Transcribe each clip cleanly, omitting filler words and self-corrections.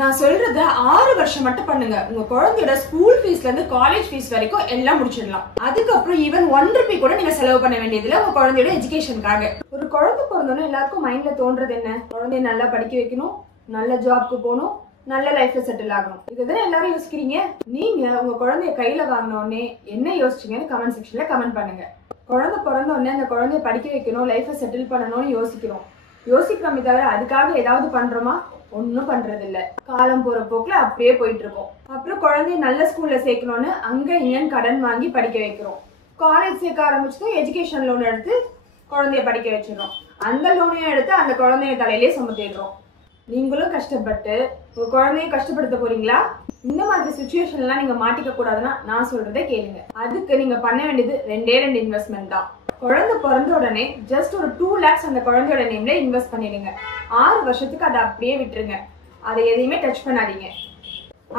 நான் சொல்றது 6 வருஷம் மட்டும் பண்ணுங்க. உங்க குழந்தையோட ஸ்கூல் ஃபீஸ்ல இருந்து காலேஜ் ஃபீஸ் வரைக்கும் எல்லாம் முடிச்சிடலாம். அதுக்கப்புறம் ஈவன் 1 ரூபி கூட நீங்க செலவு பண்ண வேண்டியதுல உங்க குழந்தையோட எஜுகேஷனுக்காக. ஒரு குழந்தை பிறந்தோன்னு எல்லாருக்கும் மைண்ட்ல தோன்றது என்ன? குழந்தைய நல்லா படிக்க வைக்கணும், நல்ல ஜாப்க்கு போகணும், நல்ல லைஃப்ல செட்டில் ஆகணும். இதுதான் எல்லாரும் யோசிக்கிறீங்க. நீங்க உங்க குழந்தைய கையில வாங்கின உடனே என்ன யோசிச்சீங்கன்னு கமெண்ட் செக்ஷன்ல கமெண்ட் பண்ணுங்க. குழந்தை பிறந்த உடனே அந்த குழந்தைய படிக்க வைக்கணும், லைஃபை செட்டில் பண்ணணும்னு யோசிக்கிறோமே தவிர அதுக்காக ஏதாவது பண்றோமா? ஒன்னும் பண்றது இல்ல. காலம் போற போக்குல அப்படியே போயிட்டு இருக்கோம். அப்புறம் குழந்தைய நல்ல ஸ்கூல்ல சேர்க்கணும்னு அங்க இங்கன்னு கடன் வாங்கி படிக்க வைக்கிறோம். காலேஜ் சேர்க்க ஆரம்பிச்சுட்டு எஜுகேஷன் லோன் எடுத்து குழந்தைய படிக்க வச்சிடறோம். அந்த லோனையும் எடுத்து அந்த குழந்தைய தலையிலே சுமத்திடுறோம். நீங்களும் கஷ்டப்பட்டு உங்க குழந்தைய கஷ்டப்படுத்த போறீங்களா? இந்த மாதிரி சிச்சுவேஷன்லாம் நீங்க மாட்டிக்க கூடாதுன்னா நான் சொல்றதை கேளுங்க. அதுக்கு நீங்க பண்ண வேண்டியது 2 இன்வெஸ்ட்மெண்ட் தான். குழந்தை பிறந்த உடனே ஜஸ்ட் ஒரு 2 lakhs அந்த குழந்தையோட நேம்ல இன்வெஸ்ட் பண்ணிடுங்க. 6 வருஷத்துக்கு அதை அப்படியே விட்டுருங்க. அதை எதையுமே டச் பண்ணாதீங்க.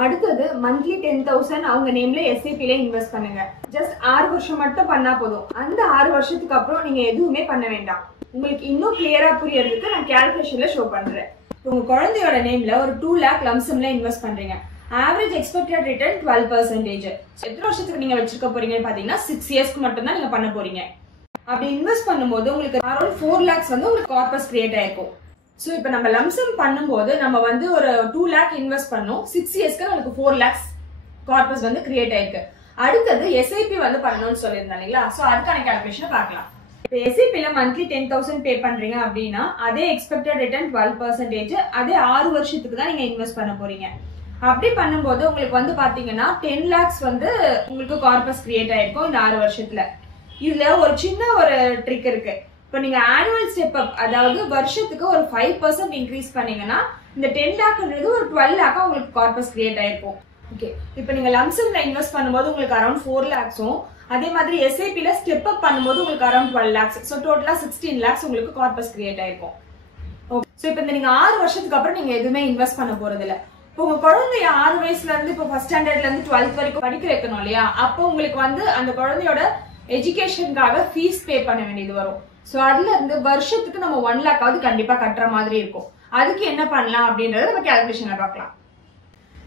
அடுத்தது மந்த்லி 10,000 அவங்க நேம்ல எஸ்ஐபில இன்வெஸ்ட் பண்ணுங்க. ஜஸ்ட் 6 வருஷம் மட்டும் பண்ணா போதும். அந்த 6 வருஷத்துக்கு அப்புறம் நீங்க எதுவுமே பண்ண வேண்டாம். உங்களுக்கு இன்னும் கிளியரா புரியறதுக்கு நான் கால்குலேஷன்ல ஷோ பண்றேன். உங்க குழந்தையோட நேம்ல ஒரு 2 lakh லம்சம்ல இன்வெஸ்ட் பண்றீங்க. Average expected return 12%. எத்தனை வருஷத்துக்கு நீங்க வச்சிருக்க போறீங்கன்னு பாத்தீங்கன்னா 6 இயர்ஸ்க்கு மட்டும் தான் நீங்க பண்ண போறீங்க. அப்படி இன்வெஸ்ட் பண்ணும்போது உங்களுக்கு அரௌண்ட் 4 lakhs வந்து உங்களுக்கு கார்பஸ் கிரியேட் ஆயிருக்கும். ஸோ இப்போ நம்ம லம்சம் பண்ணும்போது நம்ம வந்து ஒரு 2 lakh இன்வெஸ்ட் பண்ணோம். 6 இயர்ஸ்க்கு நமக்கு 4 lakhs கார்பஸ் வந்து கிரியேட் ஆயிருக்கு. அடுத்தது எஸ்ஐபி வந்து பண்ணணும்னு சொல்லியிருந்தேன் இல்லைங்களா? ஸோ அதுக்கான கால்குலேஷன் பார்க்கலாம். இப்போ எஸ்ஐபில மந்த்லி 10,000 பே பண்றீங்க அப்படின்னா அதே எக்ஸ்பெக்டட் ரிட்டர்ன் 12%. அதே 6 வருஷத்துக்கு தான் நீங்க இன்வெஸ்ட் பண்ண போறீங்க. அப்படி பண்ணும்போது உங்களுக்கு வந்து பாத்தீங்கன்னா 10 lakhs வந்து உங்களுக்கு கார்பஸ் கிரியேட் ஆயிருக்கும் இந்த 6 வருஷத்துல. இதுல ஒரு சின்ன ஒரு ட்ரிக் இருக்கு. இப்ப நீங்க ஆனுவல் ஸ்டெப் அப், அதாவது வருஷத்துக்கு ஒரு 5% இன்க்ரீஸ் பண்ணீங்கன்னா இந்த 10 lakhன்றது ஒரு 12 lakh உங்களுக்கு கார்பஸ் கிரியேட் ஆயிருக்கும். ஓகே, இப்ப நீங்க லம்சம்ல இன்வெஸ்ட் பண்ணும்போது உங்களுக்கு அரௌண்ட் 4 lakhஸும் அதே மாதிரி எஸ்ஐபில ஸ்டெப் அப் பண்ணும்போது உங்களுக்கு அரௌண்ட் 12 lakhs. ஸோ டோட்டலா 16 lakhs உங்களுக்கு கார்பஸ் கிரியேட் ஆயிருக்கும். ஓகே, ஸோ இப்போ நீங்க 6 வருஷத்துக்கு அப்புறம் நீங்க எதுவுமே இன்வெஸ்ட் பண்ண போறது இல்ல. இப்போ உங்க குழந்தைய 6 வயசுல இருந்து இப்போ ஃபர்ஸ்ட் ஸ்டாண்டர்ட்ல இருந்து 12th வரைக்கும் படிக்க வைக்கணும் இல்லையா? அப்போ உங்களுக்கு வந்து அந்த குழந்தையோட எஜுகேஷனுக்காக ஃபீஸ் பே பண்ண வேண்டியது வரும். ஸோ அதுல இருந்து வருஷத்துக்கு நம்ம 1 lakh கண்டிப்பா கட்டுற மாதிரி இருக்கும். அதுக்கு என்ன பண்ணலாம் அப்படின்றத நம்ம கால்குலேஷன்ல பார்க்கலாம்.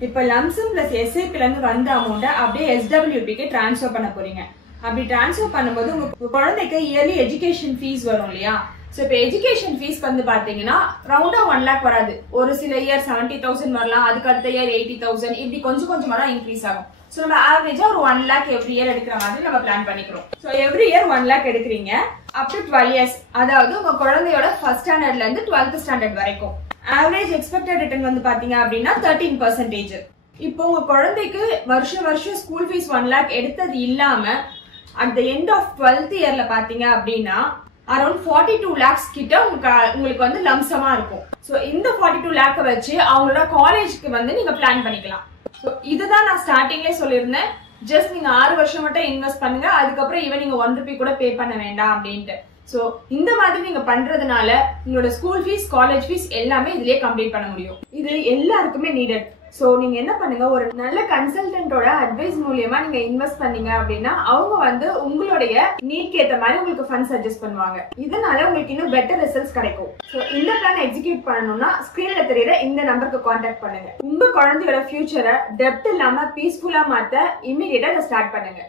இப்போ லம்சம் பிளஸ் எஸ்ஐபில இருந்து வந்த அமௌண்ட்டை அப்படியே எஸ்டபிள்யூபிக்கு டிரான்ஸ்ஃபர் பண்ண போறீங்க. அப்படி டிரான்ஸ்ஃபர் பண்ணும்போது உங்க குழந்தைக்கு இயர்லி எஜுகேஷன் ஃபீஸ் வரும் இல்லையா? ஸோ இப்போ எஜுகேஷன் ஃபீஸ் வந்து பாத்தீங்கன்னா ரவுண்டா 1 lakh வராது. ஒரு சில இயர் 70,000 வரலாம், அதுக்கு அடுத்த இயர் 80,000, இப்படி கொஞ்சம் கொஞ்சமா தான் இன்க்ரீஸ் ஆகும். ஸோ நம்ம ஆவரேஜா ஒரு 1 lakh எவ்ரி இயர் எடுக்கிற மாதிரி நம்ம பிளான் பண்ணிக்கிறோம். ஸோ எவ்ரி இயர் 1 lakh எடுக்கிறீங்க அப் டு 12 years, அதாவது உங்க குழந்தையோட ஃபர்ஸ்ட் ஸ்டாண்டர்ட்ல இருந்து 12th standard வரைக்கும். ஆவரேஜ் எக்ஸ்பெக்டட் ரிட்டர்ன் வந்து பாத்தீங்க அப்படின்னா 13%. இப்போ உங்க குழந்தைக்கு வருஷம் ஸ்கூல் ஃபீஸ் 1 lakh எடுத்தது இல்லாம at the end of 12th yearல பாத்தீங்க அப்படின்னா அரௌண்ட் 42 lakhs கிட்ட உங்களுக்கு வந்து லம்சமா இருக்கும். ஸோ இந்த 42 lakh வச்சு அவங்களோட காலேஜ்க்கு வந்து நீங்க பிளான் பண்ணிக்கலாம். ஸோ இதுதான் நான் ஸ்டார்டிங்லேயே சொல்லியிருந்தேன். ஜஸ்ட் நீங்க 6 வருஷம் மட்டும் இன்வெஸ்ட் பண்ணுங்க, அதுக்கப்புறம் ஈவன் நீங்க 1 ரூபி கூட பே பண்ண வேண்டாம் அப்படின்ட்டு. ஸோ இந்த மாதிரி நீங்க பண்றதுனால உங்களோட ஸ்கூல் ஃபீஸ், காலேஜ் ஃபீஸ் எல்லாமே இதுலயே கம்ப்ளீட் பண்ண முடியும். இது எல்லாருக்குமே நீடட். ஸோ நீங்க என்ன பண்ணுங்க, ஒரு நல்ல கன்சல்டன்டோட அட்வைஸ் மூலியமா நீங்க இன்வெஸ்ட் பண்ணீங்க அப்படின்னா அவங்க வந்து உங்களுடைய நீட்க்கு ஏற்ற மாதிரி உங்களுக்கு ஃபண்ட் சஜஸ்ட் பண்ணுவாங்க. இதனால உங்களுக்கு இன்னும் பெட்டர் ரிசல்ட்ஸ் கிடைக்கும். ஸோ இந்த பிளான் எக்ஸிக்யூட் பண்ணணும்னா ஸ்கிரீன்ல தெரியுற இந்த நம்பருக்கு கான்டாக்ட் பண்ணுங்க. உங்க குழந்தையோட ஃபியூச்சரை டெப்த் இல்லாம பீஸ்ஃபுல்லா மாத்த இமீடியட்டா ஸ்டார்ட் பண்ணுங்க.